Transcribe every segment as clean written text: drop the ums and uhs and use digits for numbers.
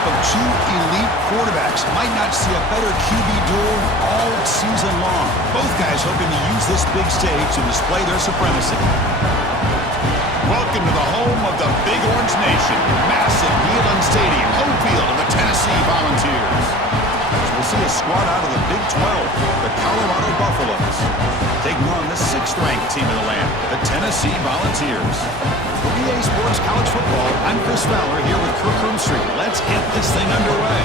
matchup of two elite quarterbacks. Might not see a better QB duel all season long. Both guys hoping to use this big stage to display their supremacy. Welcome to the home of the Big Orange Nation. Massive Neyland Stadium, home field of the Tennessee Volunteers. We'll see a squad out of the Big 12, the Colorado Buffaloes, taking on the 6th-ranked team in the land, the Tennessee Volunteers. For BA Sports College Football, I'm Chris Fowler here with Kirk Roomstreet. Let's get this thing underway.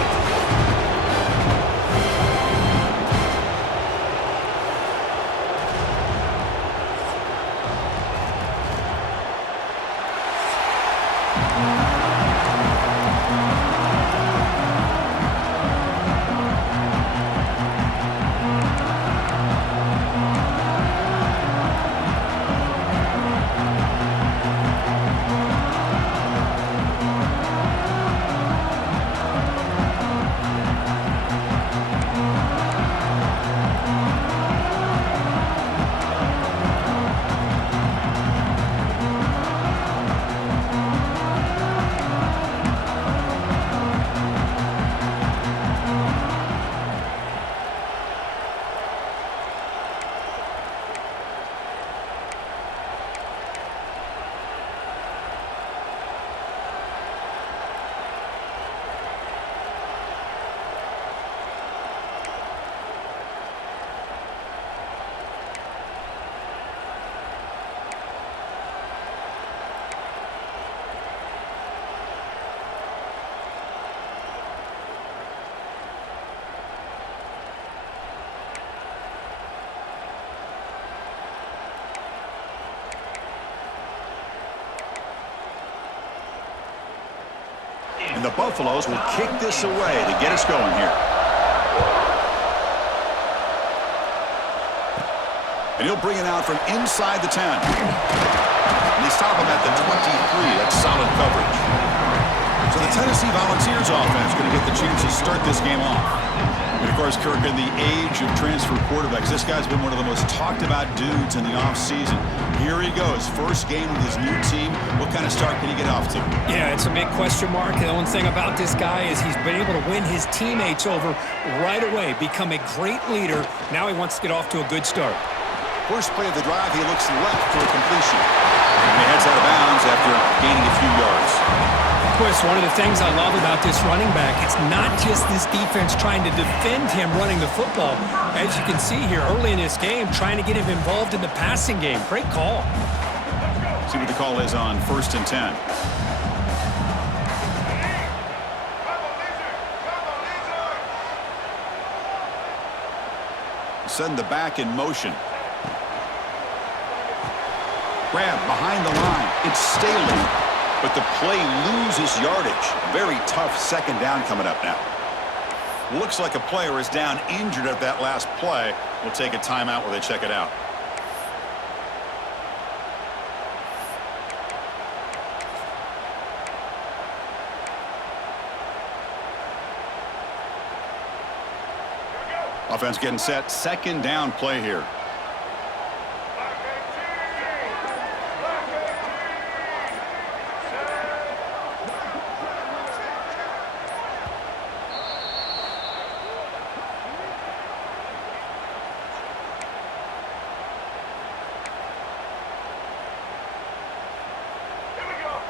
And the Buffaloes will kick this away to get us going here. And he'll bring it out from inside the 10. And they stop him at the 23. That's solid coverage. So the Tennessee Volunteers offense going to get the chance to start this game off. And, of course, Kirk, in the age of transfer quarterbacks, this guy's been one of the most talked-about dudes in the offseason. Here he goes, first game with his new team. What kind of start can he get off to? Yeah, it's a big question mark. The one thing about this guy is he's been able to win his teammates over right away, become a great leader. Now he wants to get off to a good start. First play of the drive, he looks left for a completion. And he heads out of bounds after gaining a few yards. Chris, one of the things I love about this running back, it's not just this defense trying to defend him running the football. As you can see here early in this game, trying to get him involved in the passing game. Great call. See what the call is on 1st and 10. Send the back in motion. Grab behind the line. It's Staley. But the play loses yardage. Very tough second down coming up now. Looks like a player is down injured at that last play. We'll take a timeout while they check it out. Offense getting set. Second down play here.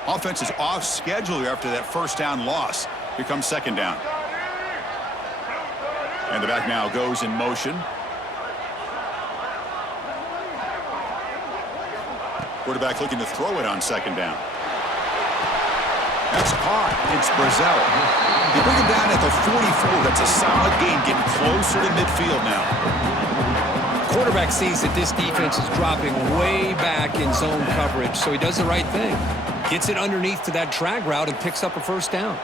Offense is off schedule here after that first down loss. Here comes second down. And the back now goes in motion. Quarterback looking to throw it on second down. That's caught. It's Brazzell. They bring him down at the 44. That's a solid gain, getting closer to midfield now. Quarterback sees that this defense is dropping way back in zone coverage, so he does the right thing. Gets it underneath to that drag route and picks up a first down.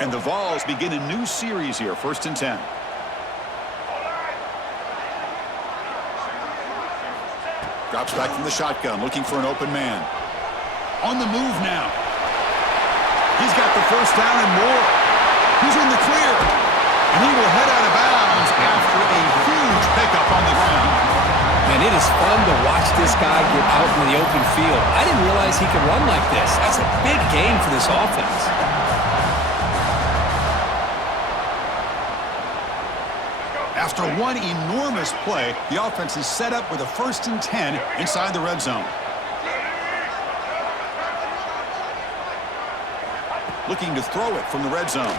And the Vols begin a new series here, 1st and 10. Drops back from the shotgun, looking for an open man. On the move now. He's got the first down and more. He's in the clear. And he will head out of bounds after a huge pickup on the ground. And It is fun to watch this guy get out in the open field. I didn't realize he could run like this. That's a big game for this offense. After one enormous play, the offense is set up with a 1st and 10 inside the red zone. Looking to throw it from the red zone.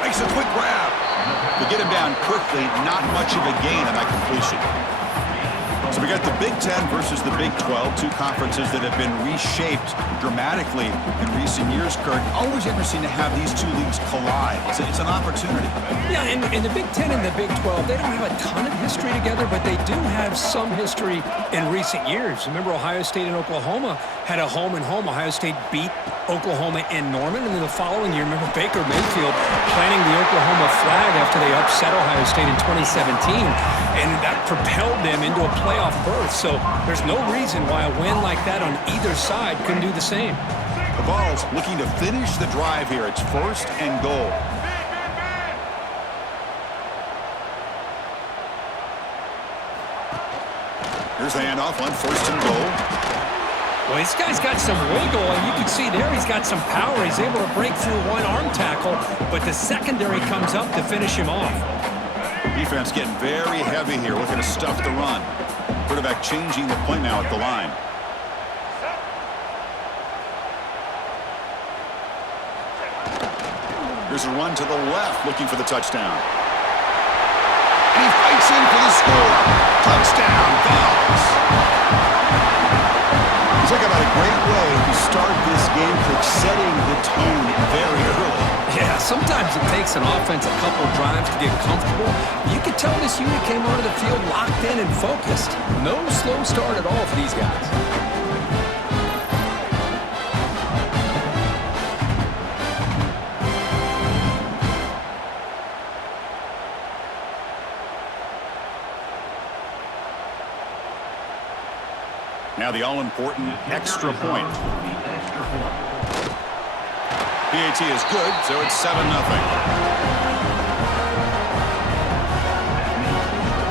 Makes a quick grab. To get him down quickly, not much of a gain on that completion. So we got the Big Ten versus the Big 12, two conferences that have been reshaped dramatically in recent years, Kirk. Always interesting to have these two leagues collide. It's an opportunity. Yeah, and the Big Ten and the Big 12, they don't have a ton of history together, but they do have some history in recent years. Remember, Ohio State and Oklahoma had a home-and-home. Ohio State beat Oklahoma in Norman, and then the following year, remember Baker Mayfield planting the Oklahoma flag after they upset Ohio State in 2017, and that propelled them into a playoff berth. So there's no reason why a win like that on either side couldn't do the same. The Vols looking to finish the drive here. It's 1st and goal. Here's the handoff on 1st and goal. Well, this guy's got some wiggle, and you can see there he's got some power. He's able to break through one arm tackle, but the secondary comes up to finish him off. Defense getting very heavy here, looking to stuff the run. Quarterback changing the play now at the line. Here's a run to the left, looking for the touchdown. And he fights in for the score. Touchdown, Vols. Talk about a great way to start this game, for setting the tone very early. Yeah, sometimes it takes an offense a couple drives to get comfortable. You can tell this unit came onto the field locked in and focused. No slow start at all for these guys. Now the all-important extra point. PAT is good, so it's 7-0.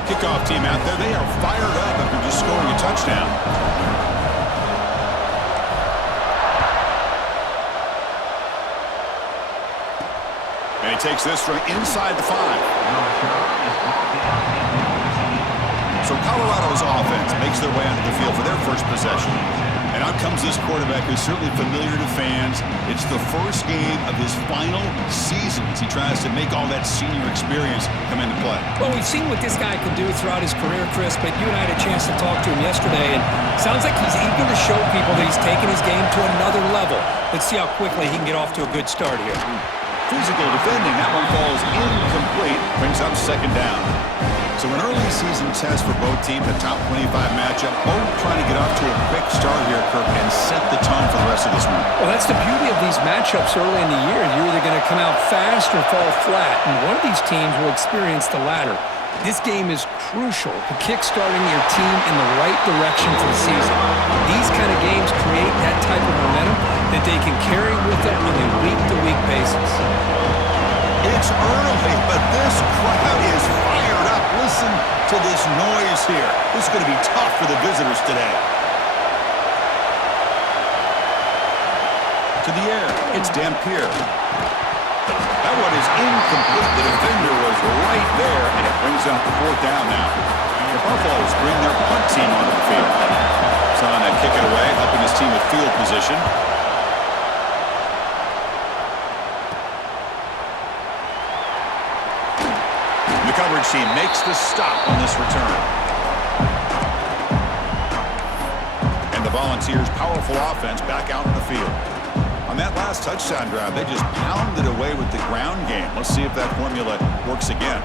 Kickoff team out there, they are fired up after just scoring a touchdown. And he takes this from inside the 5. So Colorado's offense makes their way onto the field for their first possession. And out comes this quarterback who's certainly familiar to fans. It's the first game of his final season as he tries to make all that senior experience come into play. Well, we've seen what this guy can do throughout his career, Chris, but you and I had a chance to talk to him yesterday, and it sounds like he's eager to show people that he's taken his game to another level. Let's see how quickly he can get off to a good start here. Physical defending, that one falls incomplete, brings up 2nd down. So an early season test for both teams, a top 25 matchup, both trying to get off to a quick start here, Kirk, and set the tone for the rest of this one. Well, that's the beauty of these matchups early in the year. You're either going to come out fast or fall flat, and one of these teams will experience the latter. This game is crucial to kickstarting your team in the right direction for the season. These kind of games create that type of momentum that they can carry with them on a week-to-week basis. It's early, but this crowd is fired up. Listen to this noise here. This is going to be tough for the visitors today. To the air, it's Dampier. That one is incomplete. The defender was right there, and it brings up the 4th down now. The Buffaloes bring their punt team onto the field. Son kick it away, helping his team with field position. The coverage team makes the stop on this return. And the Volunteers' powerful offense back out in the field. On that last touchdown drive, they just pounded away with the ground game. Let's see if that formula works again.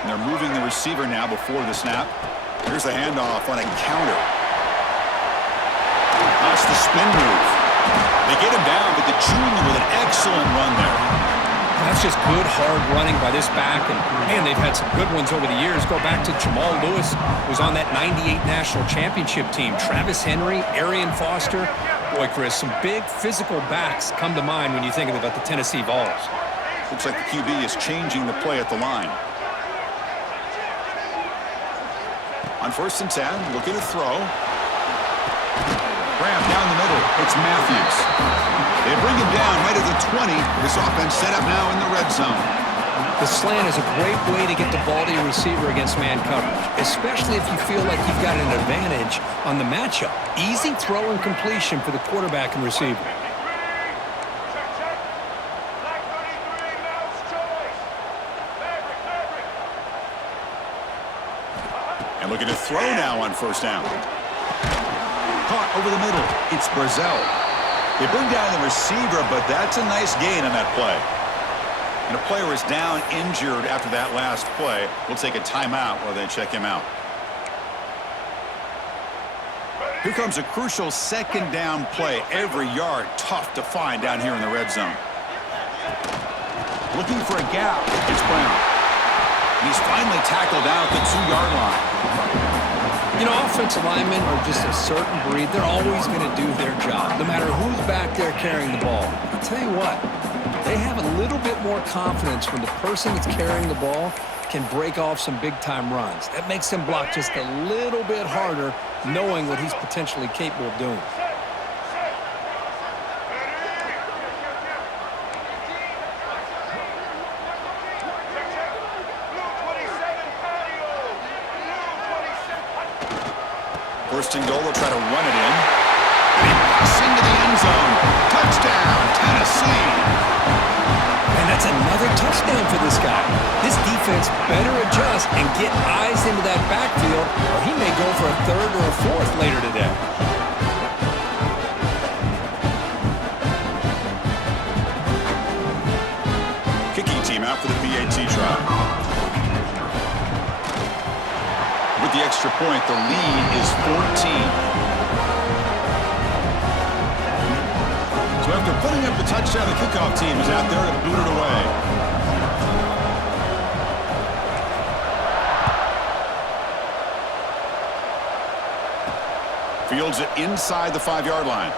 And they're moving the receiver now before the snap. Here's the handoff on a counter. That's the spin move. They get him down, but the junior with an excellent run there. That's just good, hard running by this back. And, man, they've had some good ones over the years. Go back to Jamal Lewis, who was on that 98 National Championship team. Travis Henry, Arian Foster. Boy, Chris, some big physical backs come to mind when you think about the Tennessee Vols. Looks like the QB is changing the play at the line. On 1st and 10, looking to throw. Graham down the middle. It's Matthews. They bring him down right at the 20. This offense set up now in the red zone. The slant is a great way to get the ball to your receiver against man coverage, especially if you feel like you've got an advantage on the matchup. Easy throw and completion for the quarterback and receiver. And looking to throw now on 1st down. Caught over the middle. It's Brazzell. They bring down the receiver, but that's a nice gain on that play. And a player is down injured after that last play. We'll take a timeout while they check him out. Here comes a crucial 2nd down play. Every yard tough to find down here in the red zone. Looking for a gap. It's Brown. And he's finally tackled out at the 2-yard line. You know, offensive linemen are just a certain breed. They're always going to do their job, no matter who's back there carrying the ball. I'll tell you what, they have a little bit more confidence when the person that's carrying the ball can break off some big-time runs. That makes them block just a little bit harder, knowing what he's potentially capable of doing. First and goal, they'll try to run it in. And he busts into the end zone. Touchdown, Tennessee. And that's another touchdown for this guy. This defense better adjust and get eyes into that backfield, or he may go for a 3rd or a 4th later today. Kicking team out for the PAT try. With the extra point, the lead is 14. So after putting up the touchdown, the kickoff team is out there to boot it away. Fields it inside the 5-yard line.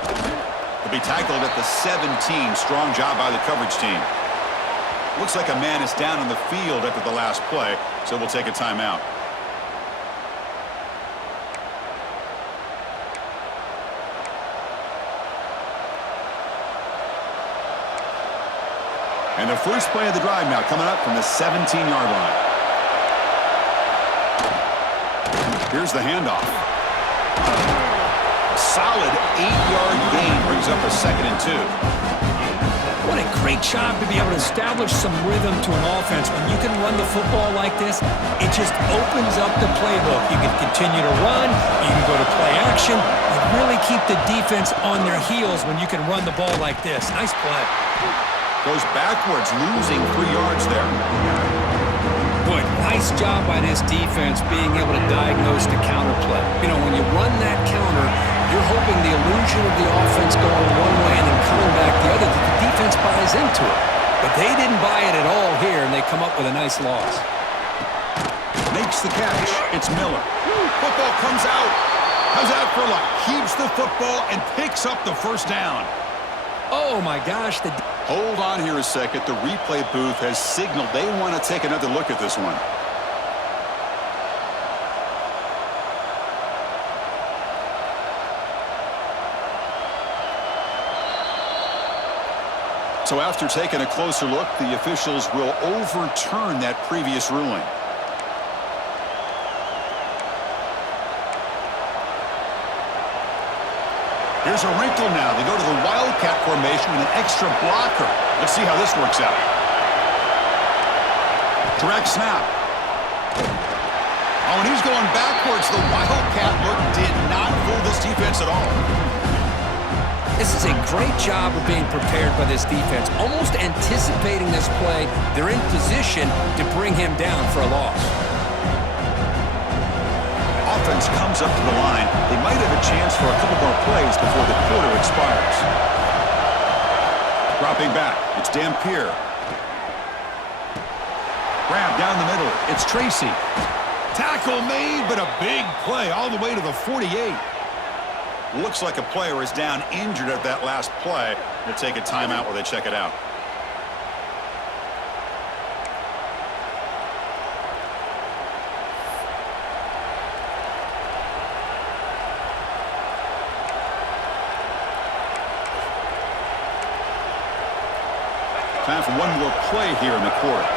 He'll be tackled at the 17. Strong job by the coverage team. Looks like a man is down on the field after the last play, so we'll take a timeout. And the first play of the drive now coming up from the 17-yard line. Here's the handoff. A solid 8-yard gain brings up a 2nd and 2. What a great job to be able to establish some rhythm to an offense. When you can run the football like this, it just opens up the playbook. You can continue to run, you can go to play action, and really keep the defense on their heels when you can run the ball like this. Nice play. Goes backwards, losing 3 yards there. Good. Nice job by this defense being able to diagnose the counter play. You know, when you run that counter, you're hoping the illusion of the offense going one way and then coming back the other, that the defense buys into it. But they didn't buy it at all here, and they come up with a nice loss. Makes the catch. It's Miller. Football comes out. How's that for luck? Keeps the football and picks up the 1st down. Oh, my gosh. Hold on here a second. The replay booth has signaled they want to take another look at this one. So after taking a closer look, the officials will overturn that previous ruling. Here's a wrinkle now. They go to the Wildcat formation with an extra blocker. Let's see how this works out. Direct snap. Oh, and he's going backwards. The Wildcat look did not fool this defense at all. This is a great job of being prepared by this defense. Almost anticipating this play, they're in position to bring him down for a loss. Offense comes up to the line. They might have a chance for a couple more plays before the quarter expires. Dropping back, it's Dampier. Grab down the middle, it's Tracy. Tackle made, but a big play all the way to the 48. Looks like a player is down injured at that last play. They'll take a timeout while they check it out. Time for one more play here in the quarter.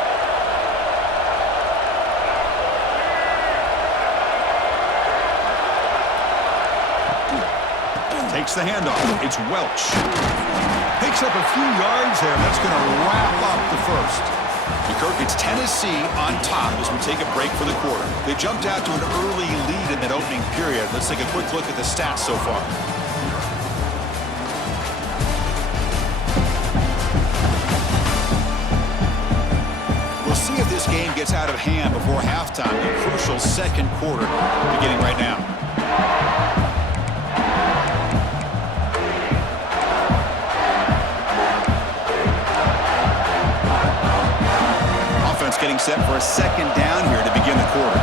Takes the handoff. It's Welch. Picks up a few yards there. That's going to wrap up the first. Kirk, it's Tennessee on top as we take a break for the quarter. They jumped out to an early lead in that opening period. Let's take a quick look at the stats so far. We'll see if this game gets out of hand before halftime. The crucial second quarter beginning right now. Offense getting set for a second down here to begin the quarter.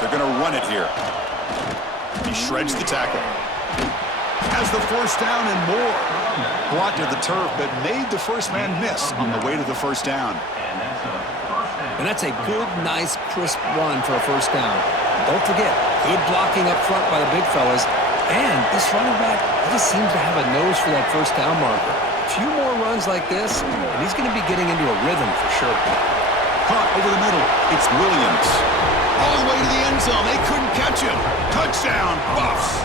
They're going to run it here. He shreds the tackle. Has the first down and more. Blocked to the turf, but made the first man miss on the way to the first down. And that's a good, nice, crisp run for a first down. Don't forget, good blocking up front by the big fellas. And this running back just seems to have a nose for that first down marker. A few more runs like this, and he's going to be getting into a rhythm for sure. Caught over the middle. It's Williams. All the way to the end zone. They couldn't catch him. Touchdown, Buffs.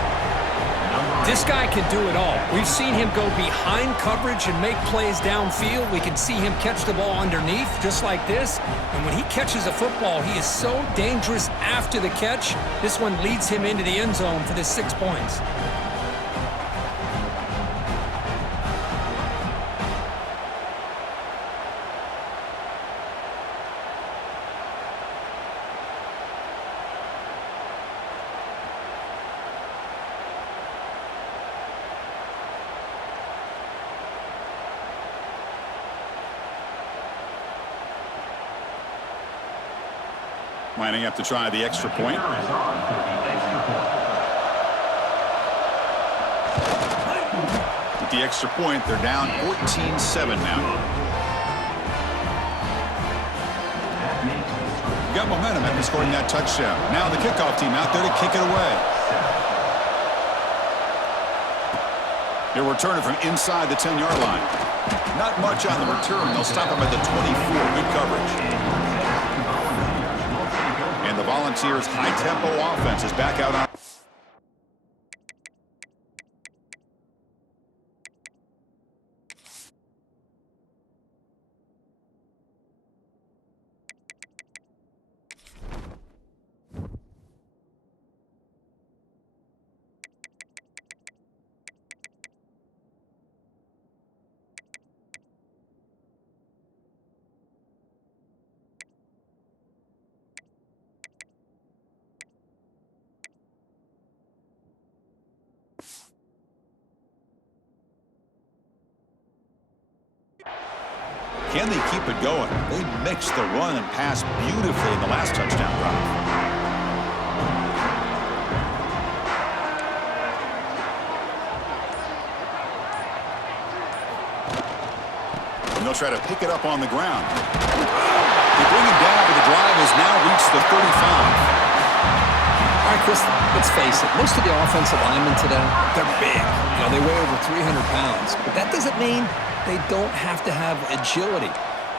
This guy can do it all. We've seen him go behind coverage and make plays downfield. We can see him catch the ball underneath, just like this. And when he catches a football, he is so dangerous after the catch. This one leads him into the end zone for the 6 points. Lining up to try the extra point. With the extra point, they're down 14-7 now. Got momentum after scoring that touchdown. Now the kickoff team out there to kick it away. They're returning from inside the 10-yard line. Not much on the return. They'll stop him at the 24. Good coverage. The Volunteers' high-tempo offense is back out on. Can they keep it going? They mixed the run and pass beautifully in the last touchdown drive. And they'll try to pick it up on the ground. They bring him down, but the drive has now reached the 35. All right, Chris, let's face it. Most of the offensive linemen today, they're big. You know, they weigh over 300 pounds. But that doesn't mean they don't have to have agility.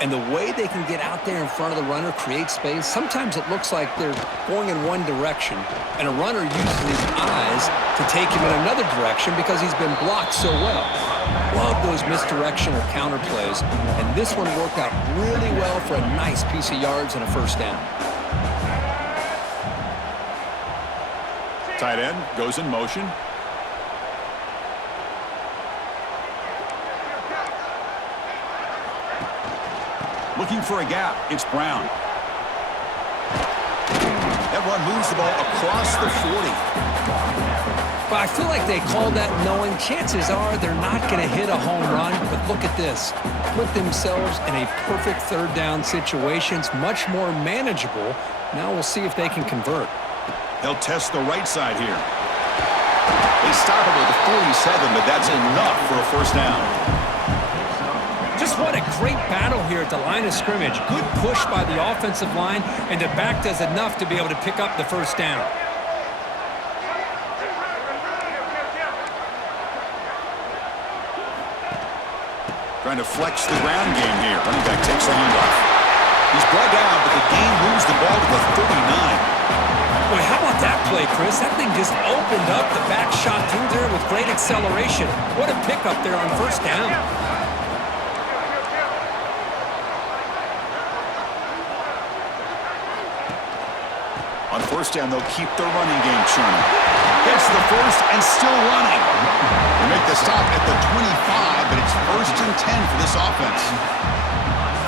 And the way they can get out there in front of the runner, create space, sometimes it looks like they're going in one direction, and a runner uses his eyes to take him in another direction because he's been blocked so well. Love those misdirectional counter plays, and this one worked out really well for a nice piece of yards and a first down. Tight end goes in motion. Looking for a gap. It's Brown. That run moves the ball across the 40. But I feel like they called that knowing chances are they're not going to hit a home run. But look at this. Put themselves in a perfect third down situation. It's much more manageable. Now we'll see if they can convert. He'll test the right side here. They stop him with a 47, but that's enough for a first down. Just what a great battle here at the line of scrimmage. Good push by the offensive line, and the back does enough to be able to pick up the first down. Trying to flex the ground game here. Running back takes the handoff. He's brought down, but the game moves the ball to the 39. Boy, how about that play, Chris? That thing just opened up. The back shot through there with great acceleration. What a pickup there on first down. On first down, they'll keep their running game churning. Gets the first and still running. They make the stop at the 25, but it's 1st and 10 for this offense.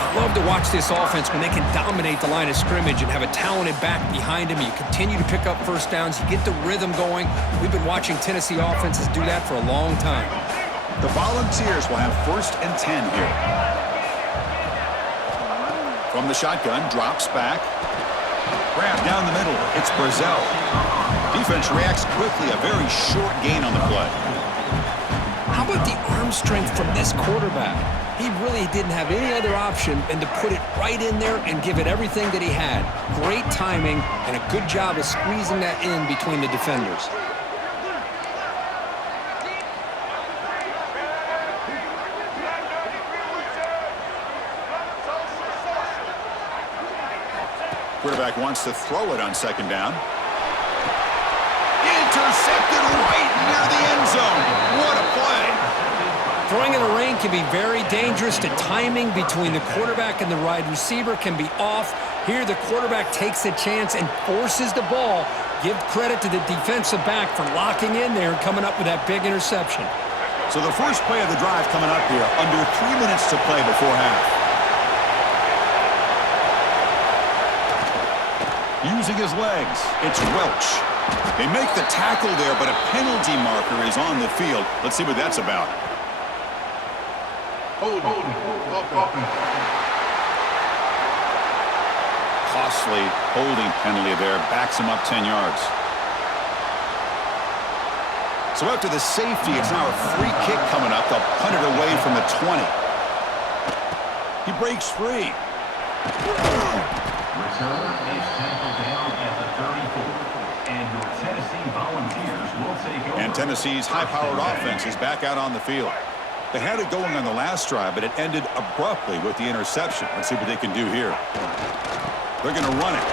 I love to watch this offense when they can dominate the line of scrimmage and have a talented back behind them. You continue to pick up first downs. You get the rhythm going. We've been watching Tennessee offenses do that for a long time. The Volunteers will have 1st and 10 here. From the shotgun, drops back. Grab down the middle. It's Brazzell. Defense reacts quickly. A very short gain on the play. How about the arm strength from this quarterback? He really didn't have any other option than to put it right in there and give it everything that he had. Great timing and a good job of squeezing that in between the defenders. Quarterback wants to throw it on 2nd down. Intercepted right near the end zone. What a play. Throwing in the rain can be very dangerous. The timing between the quarterback and the wide receiver can be off. Here, the quarterback takes a chance and forces the ball. Give credit to the defensive back for locking in there and coming up with that big interception. So the first play of the drive coming up here. Under 3 minutes to play before half. Using his legs, it's Welch. They make the tackle there, but a penalty marker is on the field. Let's see what that's about. Costly holding penalty there. Backs him up 10 yards. So after the safety, it's now a free kick coming up. They'll punt it away from the 20. He breaks free. Return is tackled down at the 34. And your Tennessee Volunteers will take over. And Tennessee's high-powered offense is back out on the field. They had it going on the last drive, but it ended abruptly with the interception. Let's see what they can do here. They're going to run it.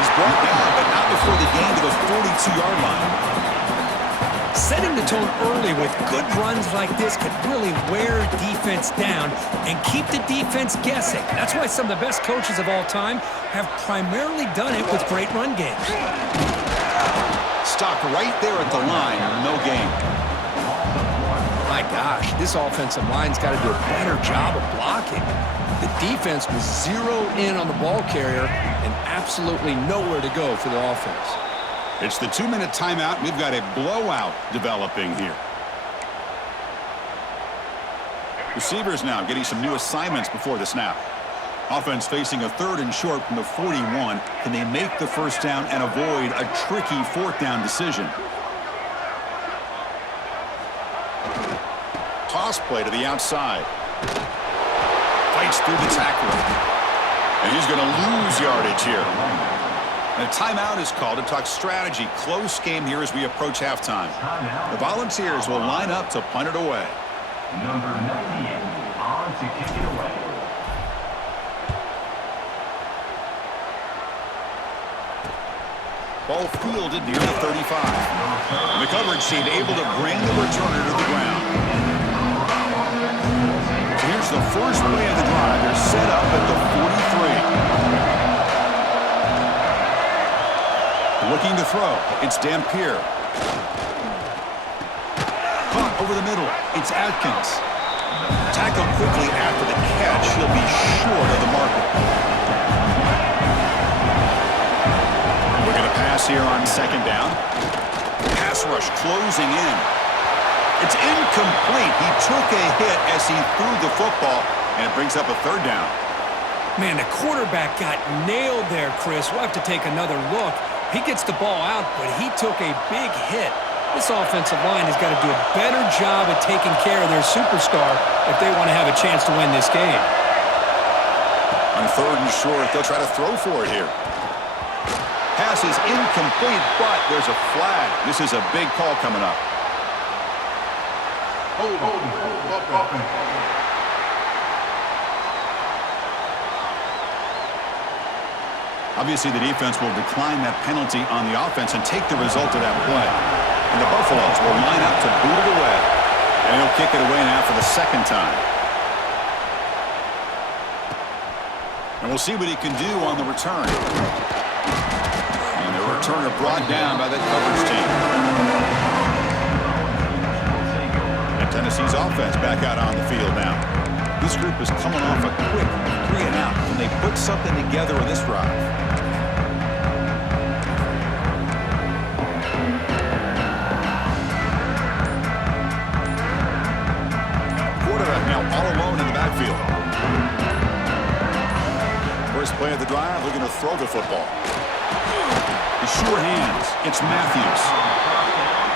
He's brought down, but not before the gain to the 42-yard line. Setting the tone early with good runs like this can really wear defense down and keep the defense guessing. That's why some of the best coaches of all time have primarily done it with great run games. Stopped right there at the line. No gain. My gosh, this offensive line's got to do a better job of blocking. The defense was zeroed in on the ball carrier and absolutely nowhere to go for the offense. It's the 2-minute timeout. We've got a blowout developing here. Receivers now getting some new assignments before the snap. Offense facing a 3rd and short from the 41. Can they make the first down and avoid a tricky 4th down decision? Toss play to the outside. Fights through the tackler. And he's going to lose yardage here. And a timeout is called to talk strategy. Close game here as we approach halftime. The Volunteers will line up to punt it away. Number 98 on to kick it away. Ball fielded near the 35. And the coverage team able to bring the returner to the ground. So here's the first play of the drive. They're set up at the 43. Looking to throw. It's Dampier. Caught over the middle. It's Atkins. Tackled quickly after the catch. He'll be short of the marker. We're going to pass here on 2nd down. Pass rush closing in. It's incomplete. He took a hit as he threw the football, and it brings up a 3rd down. Man, the quarterback got nailed there, Chris. We'll have to take another look. He gets the ball out, but he took a big hit. This offensive line has got to do a better job at taking care of their superstar if they want to have a chance to win this game. On 3rd and short, they'll try to throw for it here. Pass is incomplete, but there's a flag. This is a big call coming up. Obviously, the defense will decline that penalty on the offense and take the result of that play. And the Buffaloes will line up to boot it away. And he'll kick it away now for the 2nd time. And we'll see what he can do on the return. And the returner brought down by that coverage team. And Tennessee's offense back out on the field now. This group is coming off a quick 3-and-out. Can they put something together in this drive? Quarterback now all alone in the backfield. First play of the drive, looking to throw the football. His sure hands. It's Matthews.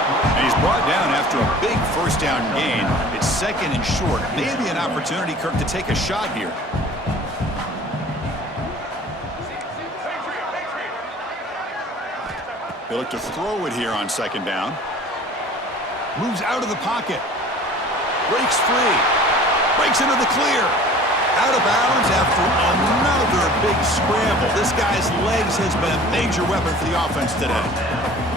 And he's brought down after a big 1st down gain. It's 2nd and short. Maybe an opportunity, Kirk, to take a shot here. They look to throw it here on 2nd down. Moves out of the pocket. Breaks free. Breaks into the clear. Out of bounds after another big scramble. This guy's legs has been a major weapon for the offense today.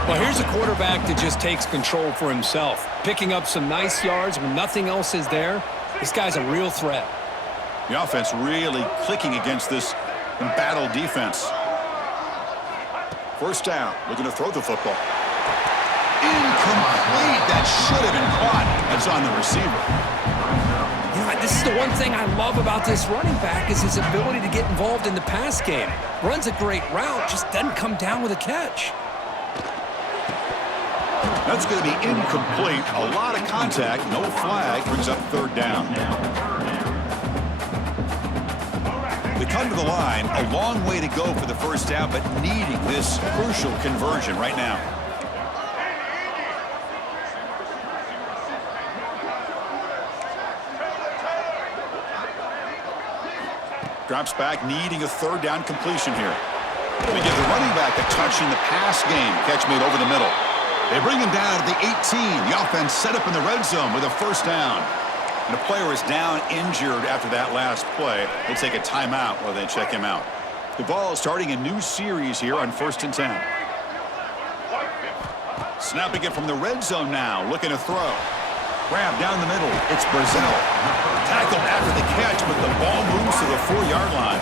Well, here's a quarterback that just takes control for himself. Picking up some nice yards when nothing else is there. This guy's a real threat. The offense really clicking against this embattled defense. 1st down, looking to throw the football. Incomplete. That should have been caught. That's on the receiver. You know, this is the one thing I love about this running back is his ability to get involved in the pass game. Runs a great route, just doesn't come down with a catch. That's going to be incomplete. A lot of contact. No flag. Brings up 3rd down. They come to the line. A long way to go for the 1st down, but needing this crucial conversion right now. Drops back, needing a 3rd down completion here. They give the running back a touch in the pass game. Catch made over the middle. They bring him down to the 18. The offense set up in the red zone with a 1st down. And a player is down injured after that last play. They'll take a timeout while they check him out. The ball is starting a new series here on 1st and 10. Snapping it from the red zone now, looking to throw. Grab down the middle. It's Brazil. Tackled after the catch, but the ball moves to the 4-yard line.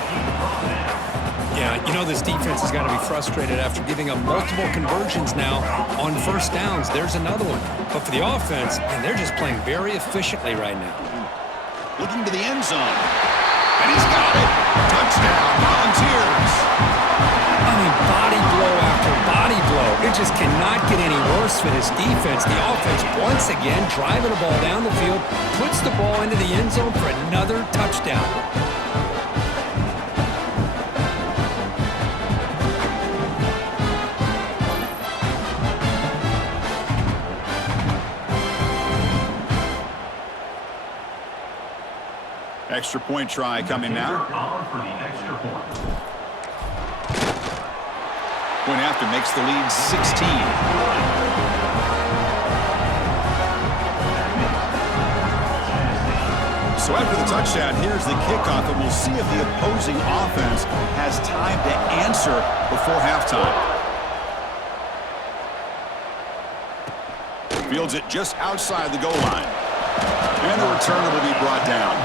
Yeah, you know this defense has got to be frustrated after giving up multiple conversions now on 1st downs. There's another one. But for the offense, man, they're just playing very efficiently right now. Looking to the end zone. And he's got it. Touchdown, Volunteers. I mean, body blow after body blow. It just cannot get any worse for this defense. The offense, once again, driving the ball down the field, puts the ball into the end zone for another touchdown. Extra point try coming now. Point after makes the lead 16. So after the touchdown, here's the kickoff, and we'll see if the opposing offense has time to answer before halftime. Fields it just outside the goal line. And the returner will be brought down.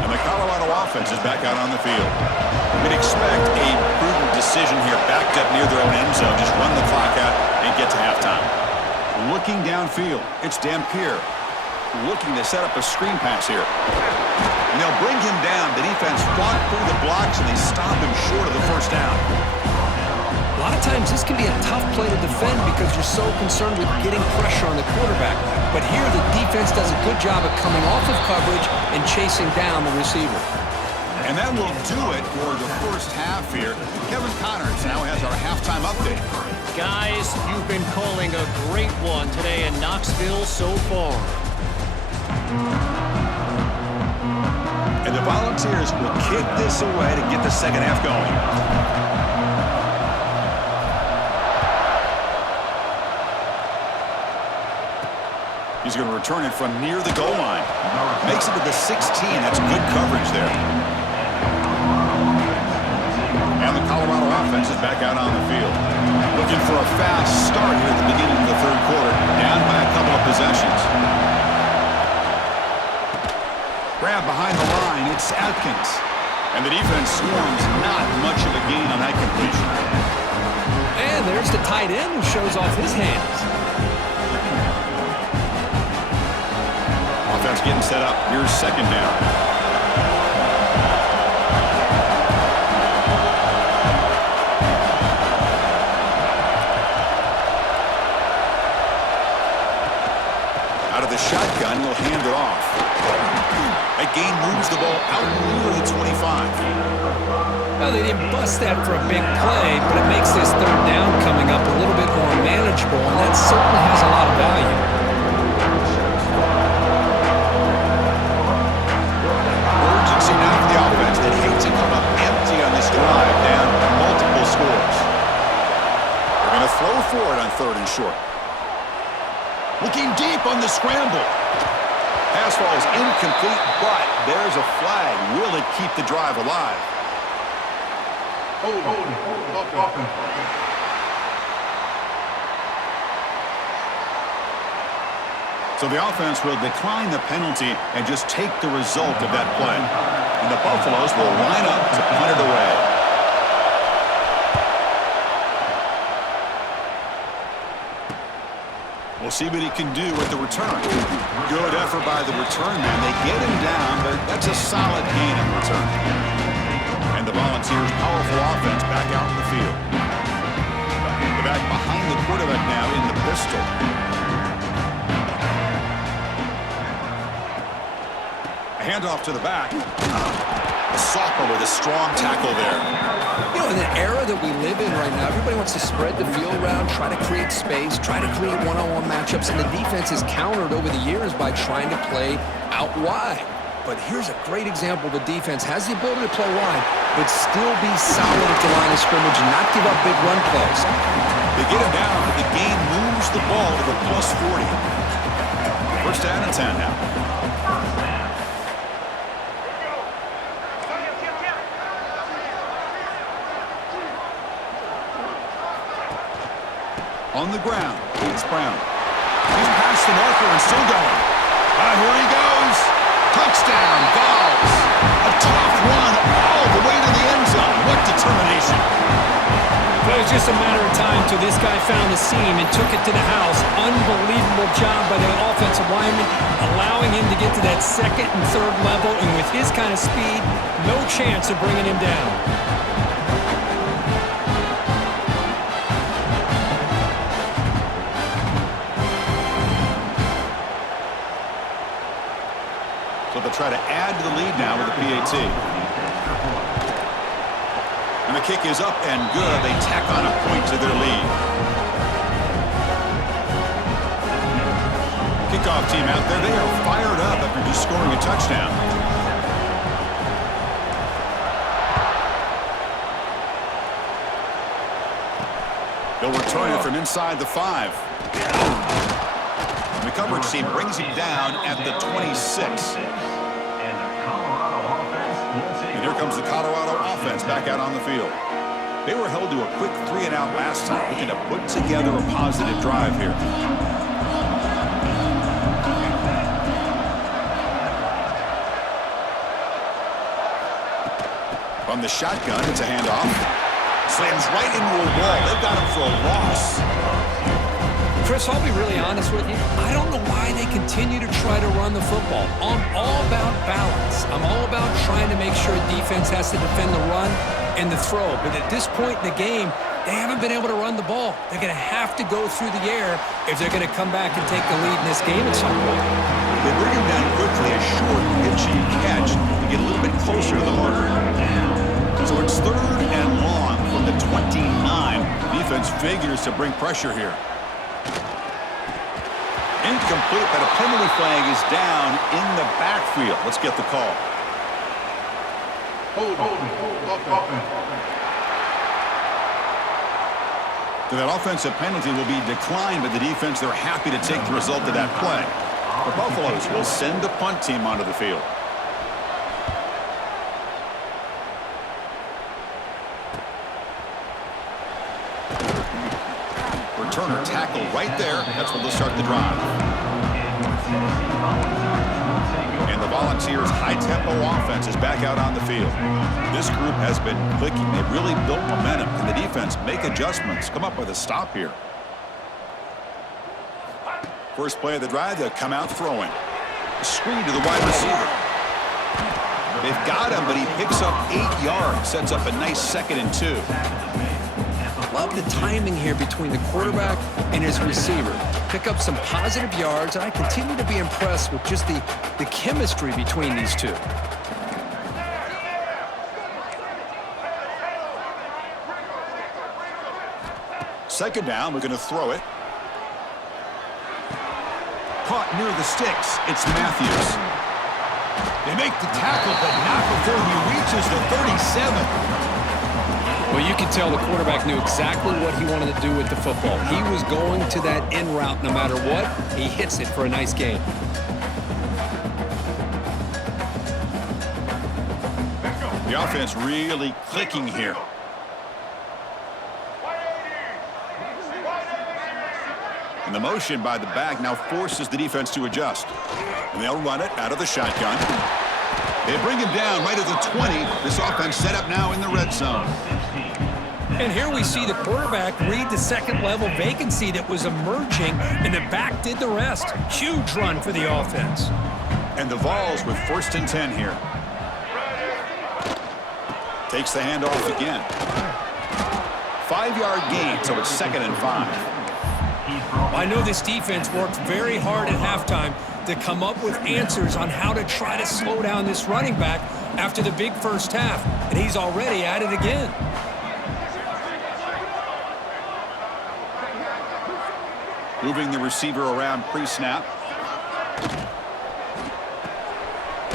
And the Colorado offense is back out on the field. We'd expect a prudent decision here, backed up near their own end zone. Just run the clock out and get to halftime. Looking downfield, it's Dampier. Looking to set up a screen pass here. And they'll bring him down. The defense fought through the blocks, and they stop him short of the 1st down. A lot of times this this can be a tough play to defend because you're so concerned with getting pressure on the quarterback. But here, the defense does a good job of coming off of coverage and chasing down the receiver. And that will do it for the first half here. Kevin Connors now has our halftime update. Guys, you've been calling a great one today in Knoxville so far. And the Volunteers will kick this away to get the second half going. He's going to return it from near the goal line. Makes it to the 16. That's good coverage there. And the Colorado offense is back out on the field. Looking for a fast start here at the beginning of the third quarter. Down by a couple of possessions. Grab behind the line. It's Atkins. And the defense swarms. Not much of a gain on that completion. And there's the tight end who shows off his hands. Offense getting set up. Here's second down. Out of the shotgun, he'll hand it off. That gain moves the ball out near the 25. Well, they didn't bust that for a big play, but it makes this third down coming up a little bit more manageable, and that certainly has a lot of value. Urgency now for the offense that hates to come up empty on this drive, down multiple scores. They're going to throw for it on third and short. Looking deep on the scramble. Pass ball is incomplete, but there's a flag. Will it keep the drive alive? So the offense will decline the penalty and just take the result of that play. And the Buffaloes will line up to punt it away. We'll see what he can do with the return. Good effort by the return man. They get him down, but that's a solid gain in return. And the Volunteers' powerful offense back out in the field. They're back behind the quarterback now in the pistol. A handoff to the back. Soccer with a strong tackle there. You know, in the era that we live in right now, everybody wants to spread the field around, try to create space, try to create one-on-one matchups, and the defense is countered over the years by trying to play out wide. But here's a great example. The defense has the ability to play wide, but still be solid at the line of scrimmage and not give up big run plays. They get him down, but the game moves the ball to the plus 40. First down and 10 now. On the ground, it's Brown. He's past the marker and still going. Here he goes. Touchdown, Vols. A tough run all the way to the end zone. What determination. Well, it was just a matter of time till this guy found the seam and took it to the house. Unbelievable job by the offensive lineman, allowing him to get to that second and third level, and with his kind of speed, no chance of bringing him down. So they'll try to add to the lead now with the PAT. And the kick is up and good. They tack on a point to their lead. Kickoff team out there. They are fired up after just scoring a touchdown. They'll return it from inside the 5. And the coverage team brings him down at the 26. And here comes the Colorado offense back out on the field. They were held to a quick 3-and-out last time, looking to put together a positive drive here. From the shotgun, it's a handoff. Slams right into a wall. They've got him for a loss. Chris, I'll be really honest with you. I don't know why they continue to try to run the football. I'm all about balance. I'm all about trying to make sure defense has to defend the run and the throw. But at this point in the game, they haven't been able to run the ball. They're going to have to go through the air if they're going to come back and take the lead in this game at some point. They bring him down quickly, a short pitching catch to get a little bit closer to the marker. So it's 3rd and long from the 29. Defense figures to bring pressure here. Incomplete, but a penalty flag is down in the backfield. Let's get the call. So that offensive penalty will be declined by the defense. They're happy to take the result of that play. The Buffaloes will send the punt team onto the field. Returner tackle right there. That's when they'll start the drive. And the Volunteers' high-tempo offense is back out on the field. This group has been clicking. They've really built momentum. Can the defense make adjustments? Come up with a stop here. First play of the drive, they'll come out throwing. Screen to the wide receiver. They've got him, but he picks up 8 yards. Sets up a nice 2nd and 2. Love the timing here between the quarterback and his receiver. Pick up some positive yards, and I continue to be impressed with just the chemistry between these two. Second down, we're going to throw it. Caught near the sticks. It's Matthews. They make the tackle, but not before he reaches the 37. Well, you can tell the quarterback knew exactly what he wanted to do with the football. He was going to that in route no matter what. He hits it for a nice gain. The offense really clicking here. And the motion by the back now forces the defense to adjust. And they'll run it out of the shotgun. They bring him down right at the 20. This offense set up now in the red zone. And here we see the quarterback read the second-level vacancy that was emerging, and the back did the rest. Huge run for the offense. And the Vols with 1st and 10 here. Takes the handoff again. 5-yard gain, so it's 2nd and 5. I know this defense worked very hard at halftime to come up with answers on how to try to slow down this running back after the big first half, and he's already at it again. Moving the receiver around pre-snap.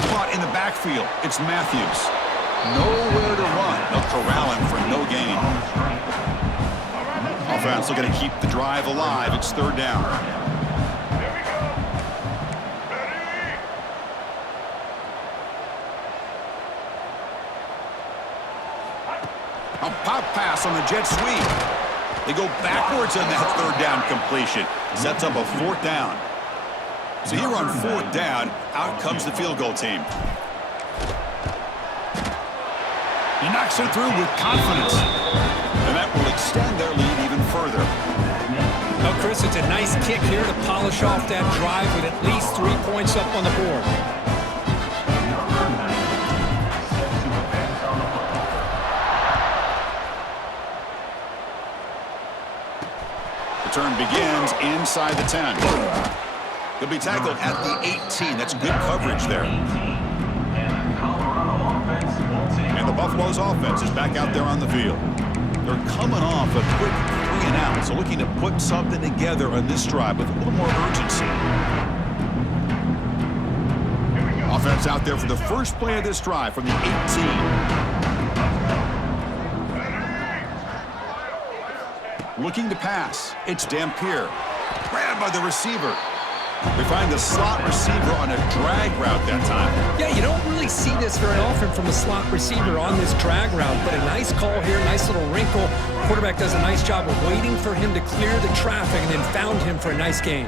Caught in the backfield. It's Matthews. Nowhere to run. They'll corral him for no gain. Offense looking to keep the drive alive. It's 3rd down. A pop pass on the jet sweep. They go backwards on that 3rd down completion. Sets up a 4th down. So here on 4th down, out comes the field goal team. He knocks it through with confidence. And that will extend their lead even further. Now, Chris, it's a nice kick here to polish off that drive with at least 3 points up on the board. The turn begins inside the 10. He'll be tackled at the 18. That's good coverage there. And the Buffaloes offense is back out there on the field. They're coming off a quick 3-and-out, so looking to put something together on this drive with a little more urgency. Offense out there for the first play of this drive from the 18. Looking to pass. It's Dampier. Grabbed by the receiver. They find the slot receiver on a drag route that time. Yeah, you don't really see this very often from a slot receiver on this drag route, but a nice call here, nice little wrinkle. Quarterback does a nice job of waiting for him to clear the traffic and then found him for a nice gain.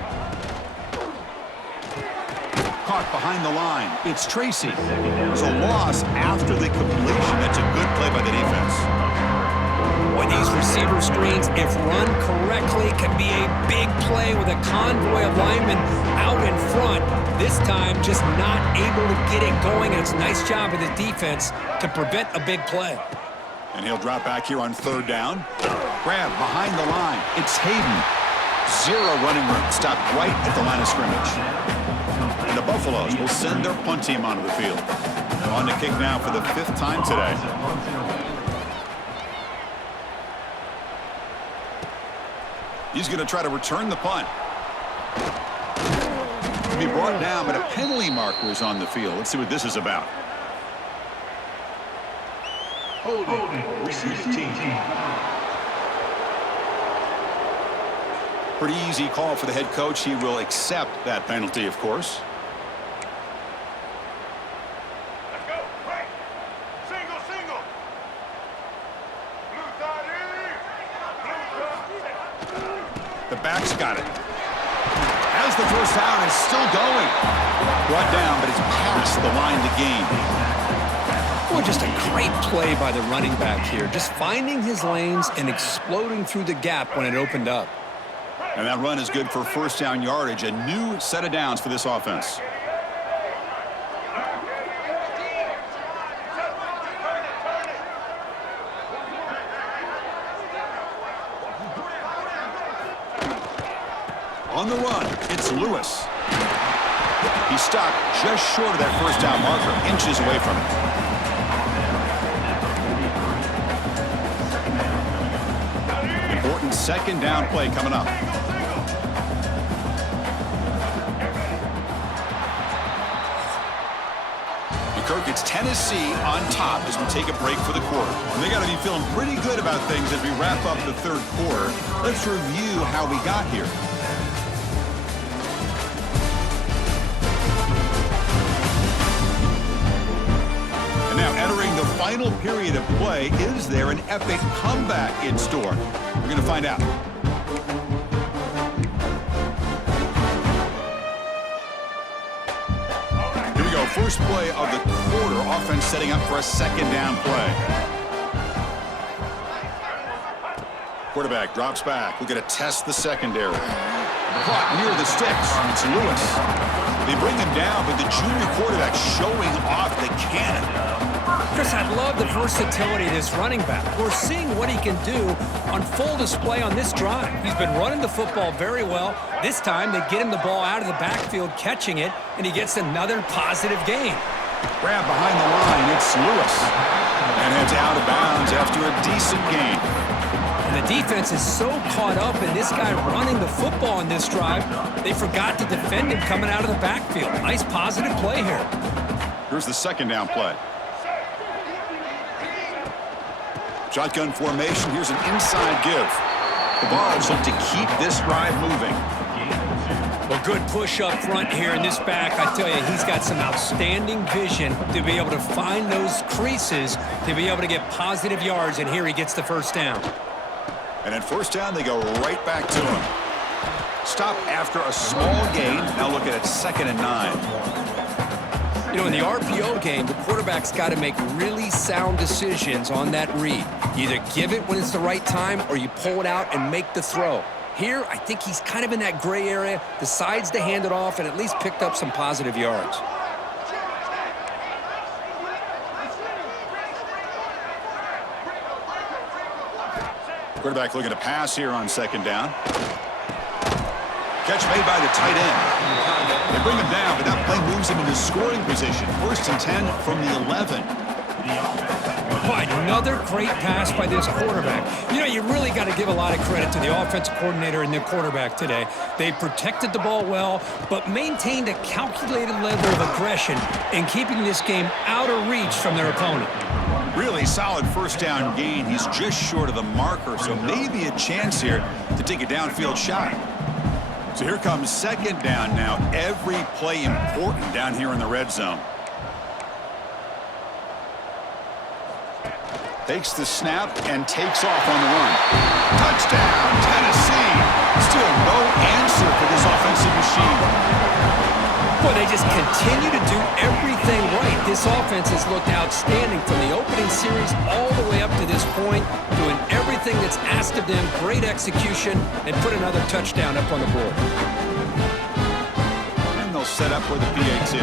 Caught behind the line. It's Tracy. There's a loss after the completion. That's a good play by the defense. When these receiver screens, if run correctly, can be a big play with a convoy of linemen out in front. This time, just not able to get it going, and it's a nice job of the defense to prevent a big play. And he'll drop back here on third down. Grab behind the line. It's Hayden. Zero running room. Stopped right at the line of scrimmage. And the Buffaloes will send their punt team onto the field. On to kick now for the 5th time today. He's going to try to return the punt. Be brought down, but a penalty marker is on the field. Let's see what this is about. Holding. Receiving team. Pretty easy call for the head coach. He will accept that penalty, of course. Let's go. Right. Single. Blue side in. The back's got it. As the first down is still going. Brought down, but it's past the line to gain. Well, just a great play by the running back here. Just finding his lanes and exploding through the gap when it opened up. And that run is good for first down yardage. A new set of downs for this offense. On the run, it's Lewis. He stopped just short of that first down marker, inches away from it. Important second down play coming up. Kirk, it's Tennessee on top as we take a break for the quarter. And they got to be feeling pretty good about things as we wrap up the third quarter. Let's review how we got here. And now entering the final period of play, is there an epic comeback in store? We're going to find out. First play of the quarter, offense setting up for a second down play. Quarterback drops back. We're going to test the secondary. Caught near the sticks. It's Lewis. They bring him down, but the junior quarterback showing off the cannon. Chris, I love the versatility of this running back. We're seeing what he can do on full display on this drive. He's been running the football very well. This time, they get him the ball out of the backfield, catching it, and he gets another positive gain. Grab behind the line, it's Lewis. And heads out of bounds after a decent gain. And the defense is so caught up in this guy running the football on this drive, they forgot to defend him coming out of the backfield. Nice positive play here. Here's the second down play. Shotgun formation. Here's an inside give. The Vols look to keep this drive moving. Well, good push up front here in this back. I tell you, he's got some outstanding vision to be able to find those creases, to be able to get positive yards, and here he gets the first down. And at first down, they go right back to him. Stop after a small gain. Now look at it, 2nd and 9. You know, in the RPO game, the quarterback's got to make really sound decisions on that read. You either give it when it's the right time or you pull it out and make the throw. Here, I think he's kind of in that gray area, decides to hand it off and at least picked up some positive yards. Quarterback looking to pass here on 2nd down. Catch made by the tight end. They bring him down, but that play moves him into scoring position. 1st and 10 from the 11. Boy, another great pass by this quarterback. You know, you really got to give a lot of credit to the offensive coordinator and the quarterback today. They protected the ball well, but maintained a calculated level of aggression in keeping this game out of reach from their opponent. Really solid first down gain. He's just short of the marker, so maybe a chance here to take a downfield shot. So here comes 2nd down now. Every play important down here in the red zone. Takes the snap and takes off on the run. Touchdown, Tennessee. Still no answer for this offensive machine. Boy, they just continue to do everything right. This offense has looked outstanding from the opening series all the way up to this point, doing everything that's asked of them, great execution, and put another touchdown up on the board. And they'll set up for the PAT.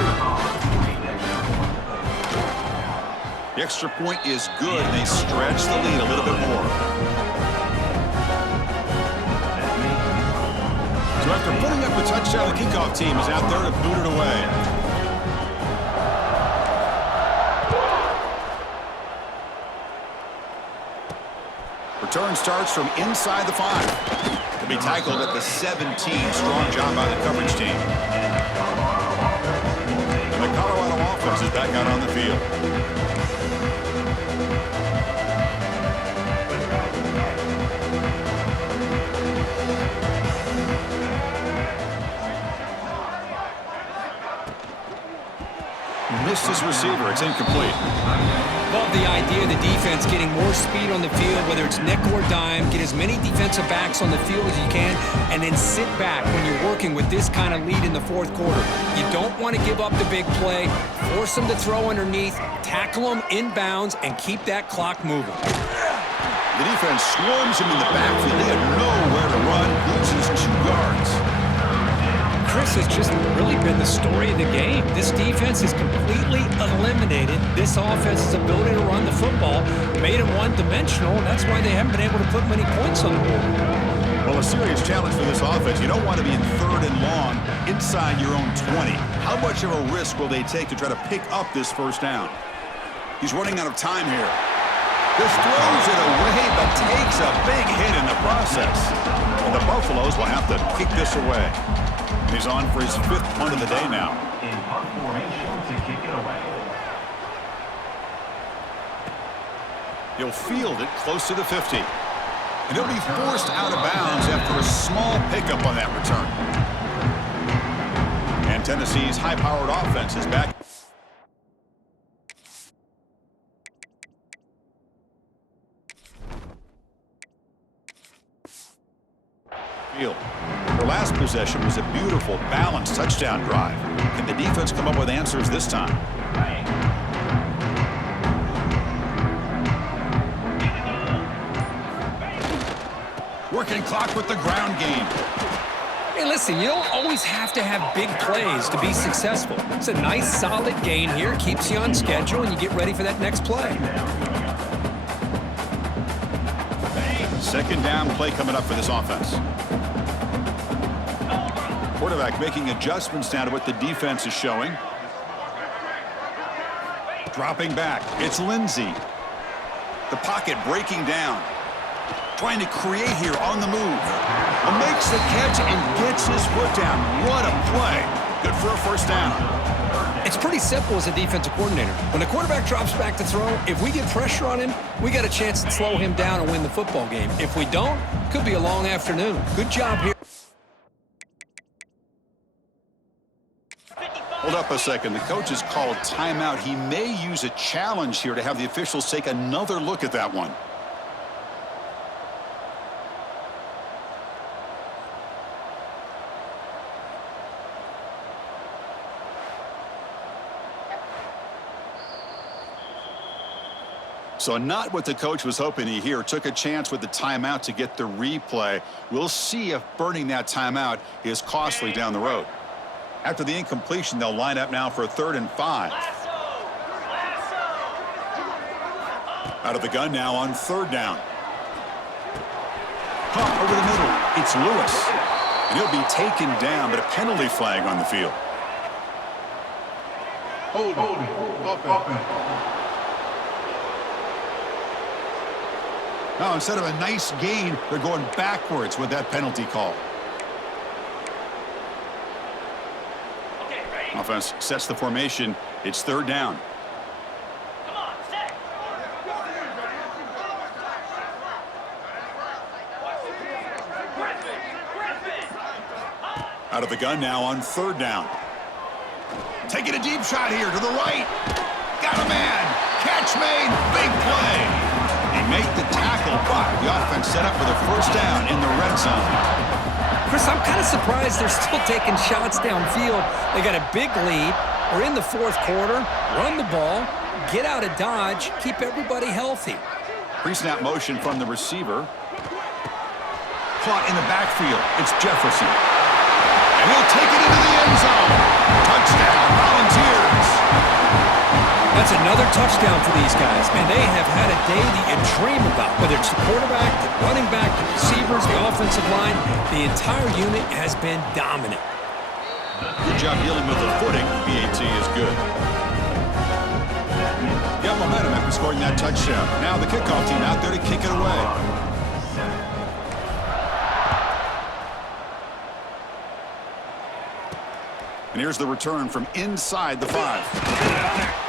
The extra point is good, and they stretch the lead a little bit more. So after putting up a touchdown, the kickoff team is out there to boot it away. Return starts from inside the 5. To be tackled at the 17. Strong job by the coverage team. And the Colorado offense is back out on the field. Missed his receiver. It's incomplete. Love the idea of the defense getting more speed on the field, whether it's nickel or dime. Get as many defensive backs on the field as you can, and then sit back when you're working with this kind of lead in the fourth quarter. You don't want to give up the big play. Force them to throw underneath, tackle them inbounds, and keep that clock moving. The defense swarms him in the backfield. They have nowhere to run. Loses 2 yards. Chris, has just really been the story of the game. This defense has completely eliminated this offense's ability to run the football, made them one-dimensional, and that's why they haven't been able to put many points on the board. Well, a serious challenge for this offense. You don't want to be in 3rd and long inside your own 20. How much of a risk will they take to try to pick up this first down? He's running out of time here. This throws it away, but takes a big hit in the process. And the Buffaloes will have to kick this away. He's on for his 5th punt of the day now. In punt formation to kick it away. He'll field it close to the 50. And he'll be forced out of bounds after a small pickup on that return. And Tennessee's high-powered offense is back. Field. Her last possession was a beautiful, balanced touchdown drive. Can the defense come up with answers this time? Working clock with the ground game. Hey, listen, you don't always have to have big plays to be successful. It's a nice, solid gain here. Keeps you on schedule, and you get ready for that next play. 2nd down play coming up for this offense. Quarterback making adjustments now to what the defense is showing. Dropping back. It's Lindsey. The pocket breaking down. Trying to create here on the move. Makes the catch and gets his foot down. What a play. Good for a first down. It's pretty simple as a defensive coordinator. When the quarterback drops back to throw, if we get pressure on him, we got a chance to slow him down and win the football game. If we don't, could be a long afternoon. Good job here. Hold up a second. The coach has called timeout. He may use a challenge here to have the officials take another look at that one. So not what the coach was hoping to hear. Took a chance with the timeout to get the replay. We'll see if burning that timeout is costly down the road. After the incompletion, they'll line up now for a 3rd and 5. Out of the gun now on 3rd down. Pump over the middle. It's Lewis. And he'll be taken down, but a penalty flag on the field. Hold. Now, instead of a nice gain, they're going backwards with that penalty call. Offense sets the formation. It's 3rd down. Out of the gun now on 3rd down. Taking a deep shot here to the right. Got a man. Catch made. Big play. He made the tackle, but the offense set up for the first down in the red zone. Chris, I'm kind of surprised they're still taking shots downfield. They got a big lead. We're in the 4th quarter. Run the ball. Get out of Dodge. Keep everybody healthy. Pre-snap motion from the receiver. Caught in the backfield. It's Jefferson. And he'll take it into the end zone. Touchdown, Volunteers. That's another touchdown for these guys, and they have had a day that you dream about. Whether it's the quarterback, the running back, the receivers, the offensive line, the entire unit has been dominant. Good job dealing with the footing. BAT is good. Got momentum after scoring that touchdown. Now the kickoff team out there to kick it away. And here's the return from inside the 5.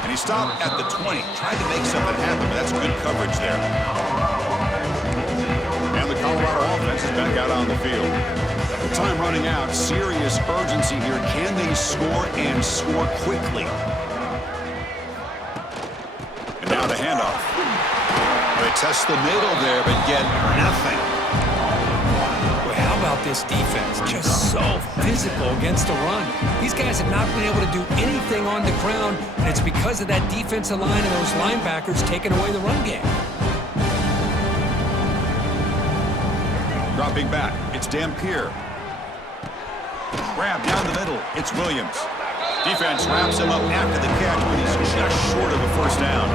And he stopped at the 20. Tried to make something happen, but that's good coverage there. And the Colorado offense is back out on the field. Time running out. Serious urgency here. Can they score and score quickly? And now the handoff. They test the middle there, but get nothing. Boy, how about this defense? Just so physical against the run. These guys have not been able to do anything on the ground, and it's because of that defensive line and those linebackers taking away the run game. Dropping back. It's Dampier. Grab down the middle. It's Williams. Defense wraps him up after the catch, but he's just short of a first down.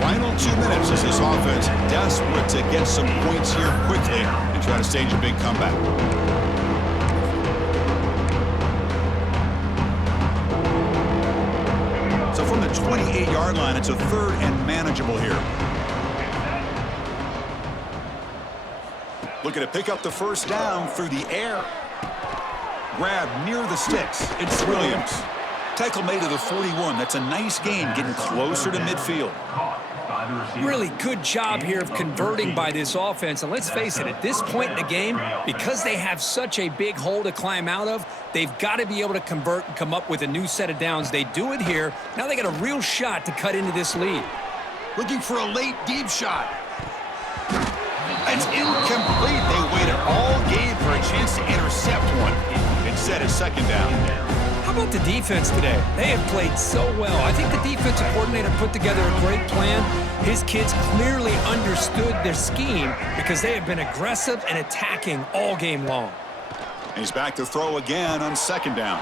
Final 2 minutes as this offense desperate to get some points here quickly and try to stage a big comeback. So from the 28-yard line, it's a 3rd and manageable here. Looking to pick up the first down through the air. Grab near the sticks. It's Williams. Tackle made to the 41. That's a nice gain, getting closer to midfield. Really good job here of converting by this offense. And let's face it, at this point in the game, because they have such a big hole to climb out of, they've got to be able to convert and come up with a new set of downs. They do it here. Now they got a real shot to cut into this lead. Looking for a late deep shot. It's incomplete. They waited all game for a chance to intercept one. Instead, it's 2nd down. How about the defense today? They have played so well. I think the defensive coordinator put together a great plan. His kids clearly understood their scheme because they have been aggressive and attacking all game long. And he's back to throw again on 2nd down.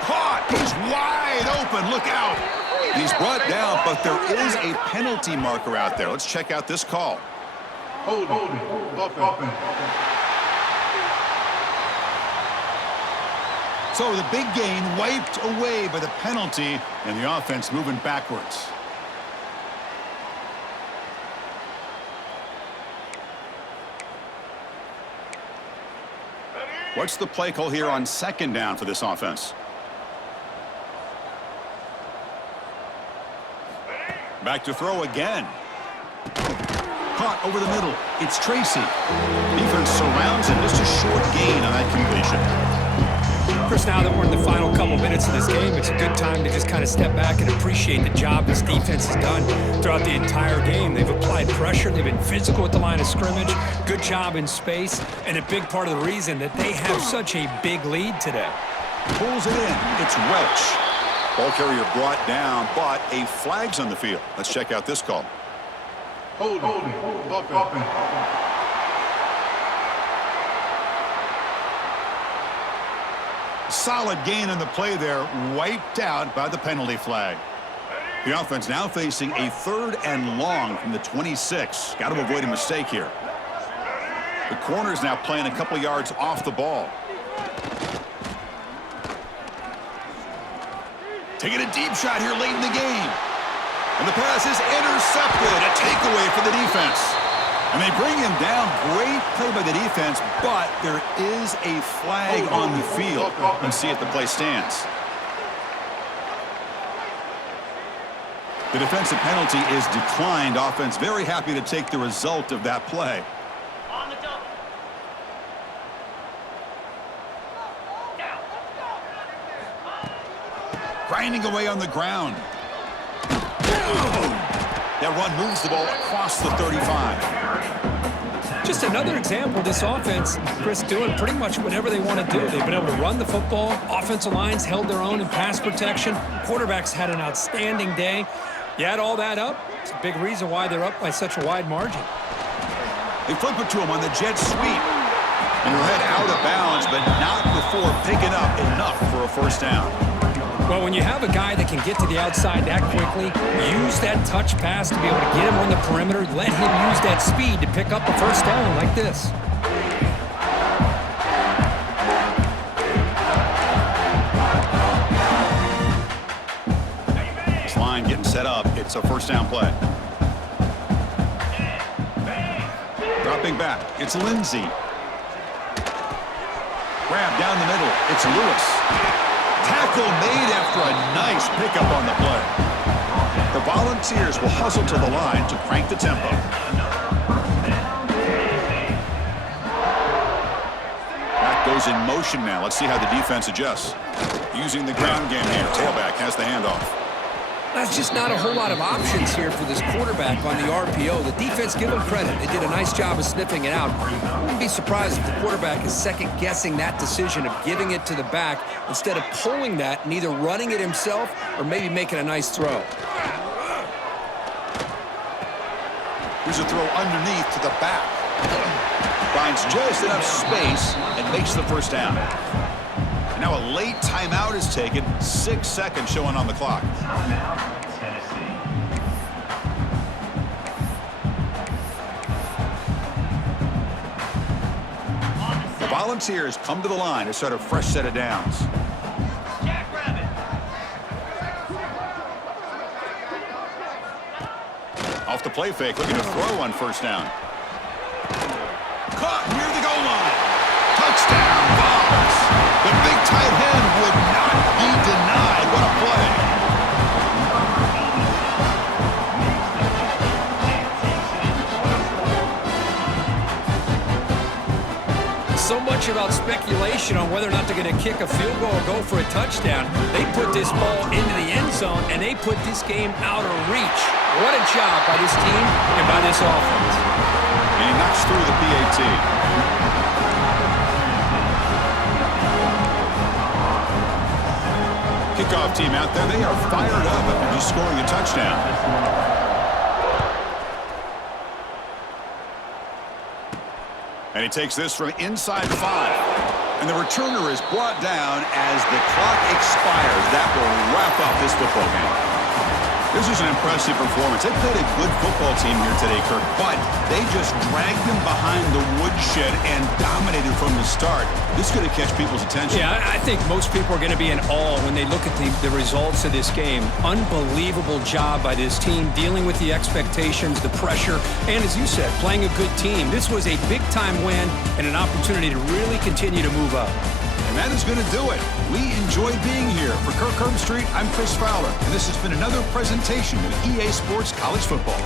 Caught! He's wide open. Look out! And he's brought down, but there is a penalty marker out there. Let's check out this call. Hold it. Up and. So the big gain wiped away by the penalty, and the offense moving backwards. What's the play call here on 2nd down for this offense? Back to throw again. Caught over the middle. It's Tracy. Defense surrounds him. Just a short gain on that completion. Chris, now that we're in the final couple minutes of this game, it's a good time to just kind of step back and appreciate the job this defense has done throughout the entire game. They've applied pressure. They've been physical at the line of scrimmage. Good job in space. And a big part of the reason that they have such a big lead today. Pulls it in. It's Welch. Ball carrier brought down, but a flag's on the field. Let's check out this call. Hold it. Up and. Solid gain on the play there, wiped out by the penalty flag. The offense now facing a 3rd and long from the 26. Got to avoid a mistake here. The corner's now playing a couple yards off the ball. Taking a deep shot here late in the game. And the pass is intercepted. A takeaway for the defense. And they bring him down. Great play by the defense, but there is a flag on the field. Let's see if the play stands. The defensive penalty is declined. Offense very happy to take the result of that play. Grinding away on the ground. That run moves the ball across the 35. Just another example of this offense, Chris, doing pretty much whatever they want to do. They've been able to run the football. Offensive lines held their own in pass protection. Quarterbacks had an outstanding day. You add all that up, it's a big reason why they're up by such a wide margin. They flip it to him on the jet sweep. And he'll head out of bounds, but not before picking up enough for a first down. Well, when you have a guy that can get to the outside that quickly, use that touch pass to be able to get him on the perimeter, let him use that speed to pick up a first down like this. This line getting set up. It's a first down play. Dropping back. It's Lindsey. Grab down the middle. It's Lewis. Tackle made after a nice pickup on the play. The Volunteers will hustle to the line to crank the tempo. That goes in motion now. Let's see how the defense adjusts. Using the ground game here. Tailback has the handoff. That's just not a whole lot of options here for this quarterback on the RPO. The defense, give them credit. They did a nice job of sniffing it out. I wouldn't be surprised if the quarterback is second-guessing that decision of giving it to the back instead of pulling that and either running it himself or maybe making a nice throw. Here's a throw underneath to the back. Finds just enough space and makes the first down. And now a late timeout is taken. 6 seconds showing on the clock. Timeout, Tennessee. The Volunteers come to the line to start a fresh set of downs. Off the play fake, looking to throw on first down. Caught near the goal line. Touchdown, Vols. The big tight end would not be denied. What a play. So much about speculation on whether or not they're going to kick a field goal or go for a touchdown. They put this ball into the end zone, and they put this game out of reach. What a job by this team and by this offense. And he knocks through the PAT. Kickoff team out there. They are fired up after just scoring a touchdown. And he takes this from inside 5. And the returner is brought down as the clock expires. That will wrap up this football game. This is an impressive performance. They played a good football team here today, Kirk, but they just dragged them behind the woodshed and dominated from the start. This is going to catch people's attention. Yeah, I think most people are going to be in awe when they look at the results of this game. Unbelievable job by this team, dealing with the expectations, the pressure, and as you said, playing a good team. This was a big-time win and an opportunity to really continue to move up. And that is going to do it. We enjoyed being here. For Kirk Herbstreit, I'm Chris Fowler, and this has been another presentation of EA Sports College Football.